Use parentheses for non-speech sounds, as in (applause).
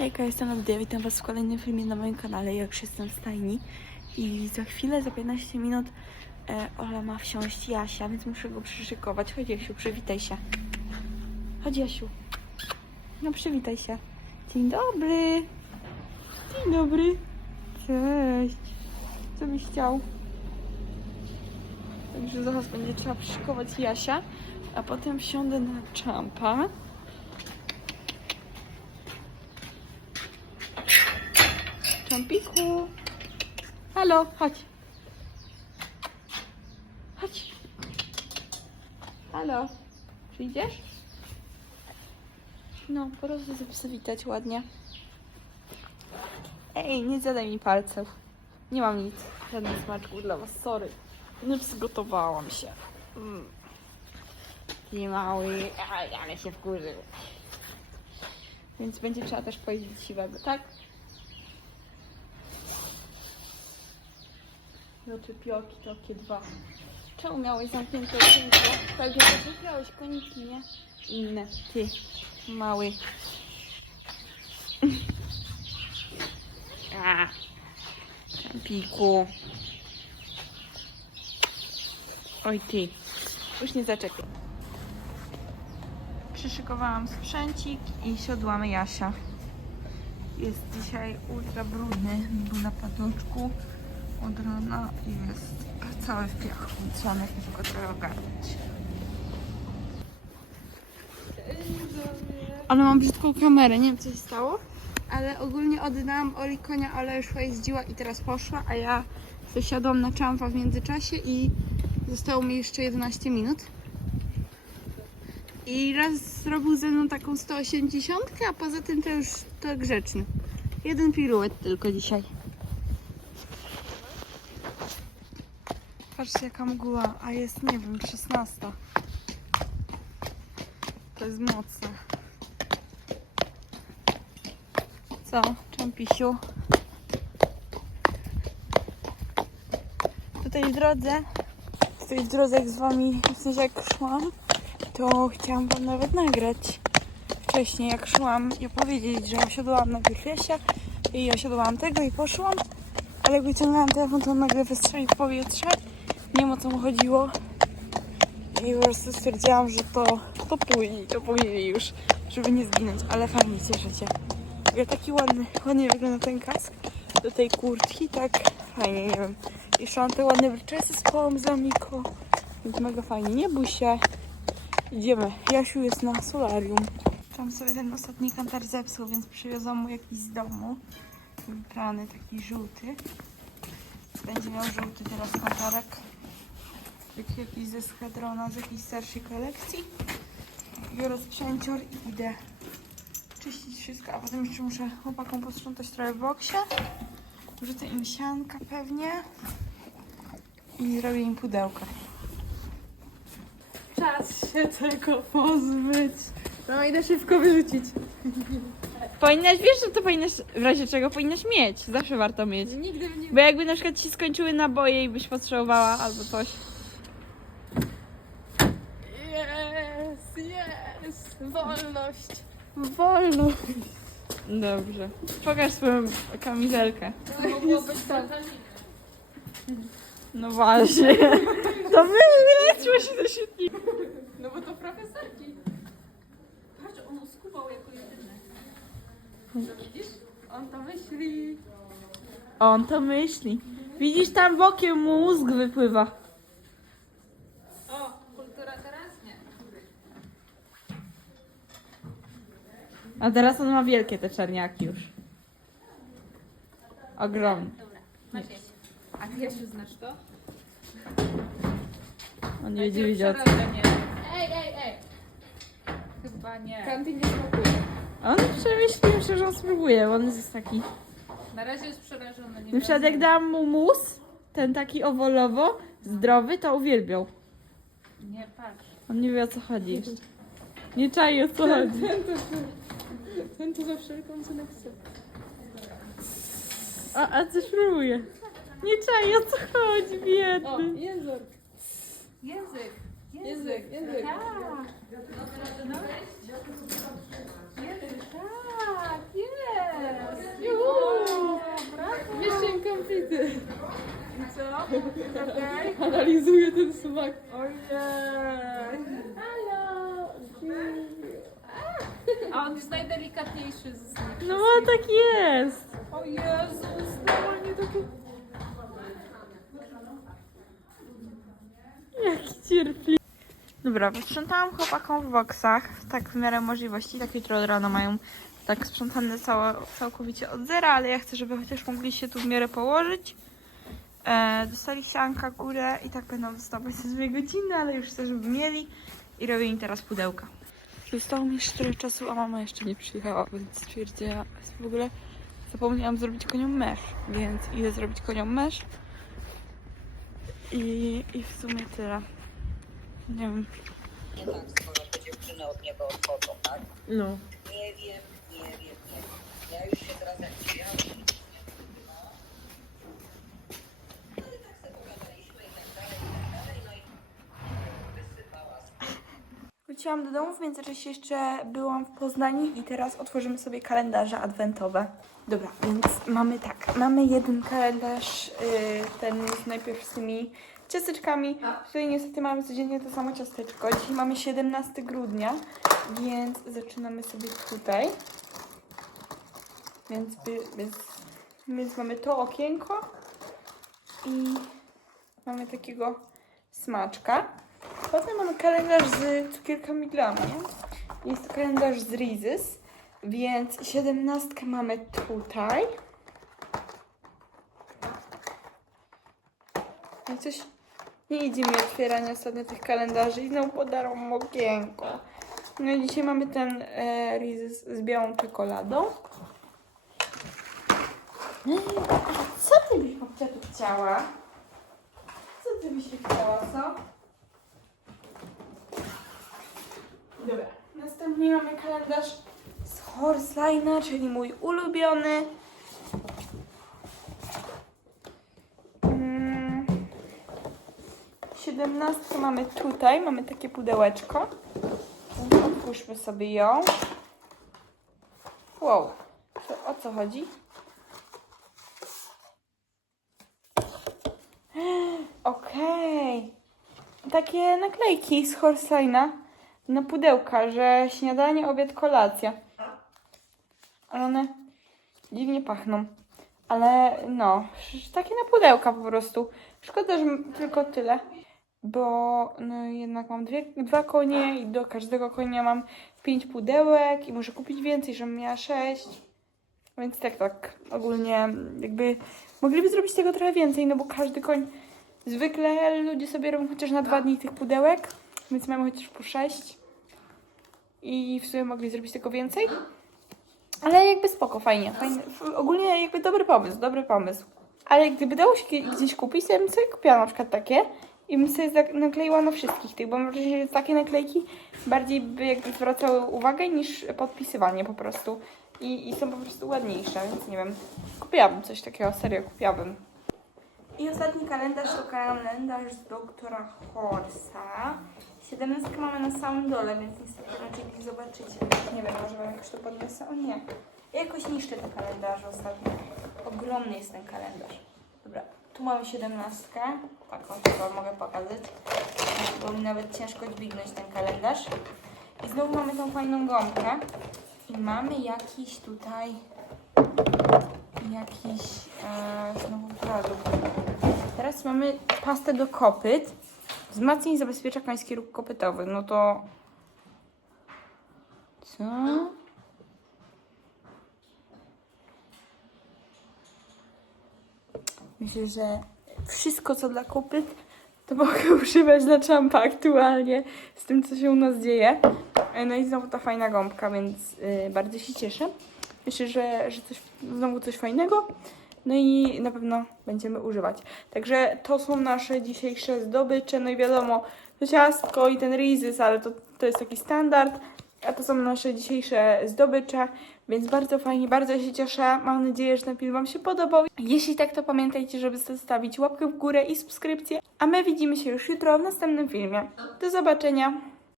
Hejka, jestem Nadia, witam was w kolejnym filmie na moim kanale, jak już jestem w stajni i za chwilę, za 15 minut e, Ola ma wsiąść Jasia, więc muszę go przyszykować. Chodź Jasiu, przywitaj się. Chodź Jasiu. No przywitaj się. Dzień dobry. Dzień dobry. Cześć. Co byś chciał? Także zaraz będzie trzeba przyszykować Jasia, a potem wsiądę na czampa. Czampiku. Halo, chodź. Chodź. Halo. Przyjdziesz? No, po prostu przywitać ładnie. Ej, nie zadaj mi palców. Nie mam nic. Żadnych smaczków dla was, sorry. Nie przygotowałam się. Mm. Mały, ale się wkurzył. Więc będzie trzeba też pojeździć siwego, tak? No ty pioki takie dwa. Czemu miałeś zamknięte okienko? Pewnie zakupiałeś koniki, nie? Inne. Ty, mały. (laughs) A, Piku. Oj ty. Już nie zaczepię. Przyszykowałam sprzęcik i siodłamy Jasia. Jest dzisiaj ultra brudny. Był na padoczku od rana i jest cały w piachu. Trzeba najpierw go trochę ogarnąć. Ale mam brzydką kamerę, nie wiem co się stało, ale ogólnie oddałam Oli konia, ale już jeździła i teraz poszła, a ja zasiadłam na czampa w międzyczasie i zostało mi jeszcze 11 minut. I raz zrobił ze mną taką 180, a poza tym to już to grzeczny. Jeden piruet tylko dzisiaj. Patrzcie jaka mgła, a jest nie wiem, 16. To jest mocne. Co, Czempisiu? Tutaj w drodze, tutaj w drodze jak z wami, w sensie jak szłam, to chciałam wam nawet nagrać wcześniej jak szłam i opowiedzieć, że osiadłam na Jasia i osiadłam tego i poszłam, ale jak wyciągnęłam telefon, to on nagle wystrzelił w powietrze. Nie wiem o co mu chodziło. I po prostu stwierdziłam, że to, to później, to później już, żeby nie zginąć, ale fajnie cieszę się. Ja taki ładny, ładnie wygląda ten kask do tej kurtki, tak fajnie, nie wiem. Jeszcze mam te ładne wyczesy z kołem z Amiko, więc mega fajnie. Nie bój się. Idziemy. Jasiu jest na solarium. Tam sobie ten ostatni kantar zepsuł, więc przywiozłam mu jakiś z domu. Prany, taki żółty. Będzie miał żółty teraz kantarek. Jakiś ze schedrona, z jakiejś starszej kolekcji. Biorę sprzęcior i idę czyścić wszystko, a potem jeszcze muszę chłopakom posprzątać trochę w boksie. Wrzucę im sianka pewnie i zrobię im pudełka. Czas się tego pozbyć. No idę szybko wyrzucić. Powinnaś, wiesz, że to powinnaś, w razie czego powinnaś mieć. Zawsze warto mieć. Nigdy nie... Bo jakby na przykład ci skończyły naboje i byś potrzebowała albo coś. Wolność! Wolno. Dobrze. Pokaż swoją kamizelkę. To mogło być tak. No właśnie. (laughs) To my wylećmy się do świetnika. No bo to profesorki. Patrz, on skubał jako jedyny. No widzisz? On to myśli. On to myśli. Widzisz, tam bokiem mu mózg wypływa. O, kultura teraz nie. A teraz on ma wielkie te czarniaki już. Ogromne. Dobra, masz jeść. A ty jeszcze znasz to? On nie będzie wiedział. co-. Ej, ej, ej! Chyba nie. Kanty nie smakuje. On przemyślił się, że on spróbuje, bo on jest taki. Na razie jest przerażony. Nie Na przykład jak dałam mu mus, ten taki owolowo, zdrowy, to uwielbiał. Nie, patrz. On nie wie o co chodzi jeszcze. Nie czai o co chodzi. Ten to za wszelką cenę chce. A, a co? Nie czaj, o co chodzi, biedny. O, język. Język. Język, język. Tak. Język, tak, jest. Juuu. Mission completed. I co? Okay. Analizuję ten smak. Ojej. On jest najdelikatniejszy z nich. No tak jest. O Jezus, normalnie takie... Jaki cierpli. Dobra, posprzątałam chłopakom w boksach, tak w miarę możliwości, tak jutro od rana mają tak sprzątane całe, całkowicie od zera, ale ja chcę, żeby chociaż mogli się tu w miarę położyć. E, dostali sianka górę i tak będą dostawać te dwie godziny, ale już chcę, żeby mieli i robię im teraz pudełka. Zostało mi jeszcze trochę czasu, a mama jeszcze nie przyjechała, więc stwierdziła, w ogóle zapomniałam zrobić konią mesz, więc idę zrobić konią mesz i, i w sumie tyle. Nie wiem, nie tak, skoro te dziewczyny od niego odchodzą, tak? No. Nie wiem, nie wiem, nie wiem. Ja już się teraz jak przyjechałem, to nic nie no. Ale tak sobie pogadaliśmy i tak dalej, i tak dalej, no i wysypała Wróciłam do domu, w międzyczasie jeszcze byłam w Poznaniu i teraz otworzymy sobie kalendarze adwentowe. Dobra, więc mamy tak, mamy jeden kalendarz, yy, ten z najpierw z tymi ciasteczkami. Tutaj niestety mamy codziennie to samo ciasteczko. Dzisiaj mamy 17 grudnia, więc zaczynamy sobie tutaj. Więc, więc, więc mamy to okienko i mamy takiego smaczka. Potem mamy kalendarz z cukierkami dla mnie. Jest to kalendarz z Reese's, więc siedemnastkę mamy tutaj. No i coś nie idzie mi otwieranie ostatnio tych kalendarzy i znowu podarłam okienko. No i dzisiaj mamy ten e, Reese's z białą czekoladą. Ej, A co ty byś babcia tu chciała? Co ty byś chciała, co? Dobra. Mamy kalendarz z Horslina, czyli mój ulubiony. Mm. 17 mamy tutaj, mamy takie pudełeczko. Otwórzmy sobie ją. Wow, to o co chodzi? Okej. Takie naklejki z Horslina na pudełka, że śniadanie, obiad, kolacja. Ale one dziwnie pachną. Ale no, takie na pudełka po prostu. Szkoda, że tylko tyle. Bo no jednak mam dwie, dwa konie i do każdego konia mam pięć pudełek i muszę kupić więcej, żebym miała sześć. Więc tak, tak, ogólnie jakby mogliby zrobić tego trochę więcej, no bo każdy koń zwykle ludzie sobie robią chociaż na dwa dni tych pudełek, więc mamy chociaż po sześć i w sumie mogli zrobić tego więcej. Ale jakby spoko, fajnie. fajnie. Ogólnie jakby dobry pomysł, dobry pomysł. Ale gdyby dało się gdzieś kupić, to ja bym sobie kupiła na przykład takie i bym sobie nakleiła na wszystkich tych, bo mam wrażenie, że takie naklejki bardziej by jakby zwracały uwagę niż podpisywanie po prostu. I, I są po prostu ładniejsze, więc nie wiem. Kupiłabym coś takiego, serio, kupiłabym. I ostatni kalendarz to kalendarz z doktora Horsa. 17 mamy na samym dole, więc niestety raczej nie zobaczycie. Nie wiem, może wam jakoś to podniosę. O nie. Ja jakoś niszczę te kalendarze ostatnio. Ogromny jest ten kalendarz. Dobra, tu mamy 17. Taką tylko mogę pokazać. Bo mi nawet ciężko dźwignąć ten kalendarz. I znowu mamy tą fajną gąbkę. I mamy jakiś tutaj jakiś e, znowu produkt. Teraz mamy pastę do kopyt. Wzmacnia i zabezpiecza koński róg kopytowy. No to... Co? Myślę, że wszystko co dla kopyt to mogę (laughs) używać dla czampa aktualnie z tym co się u nas dzieje. E, No i znowu ta fajna gąbka, więc y, bardzo się cieszę. Myślę, że, że coś, znowu coś fajnego. No i na pewno będziemy używać. Także to są nasze dzisiejsze zdobycze. No i wiadomo, to ciastko i ten Reese's, ale to, to jest taki standard. A to są nasze dzisiejsze zdobycze, więc bardzo fajnie, bardzo się cieszę. Mam nadzieję, że ten film Wam się podobał. Jeśli tak, to pamiętajcie, żeby zostawić łapkę w górę i subskrypcję. A my widzimy się już jutro w następnym filmie. Do zobaczenia!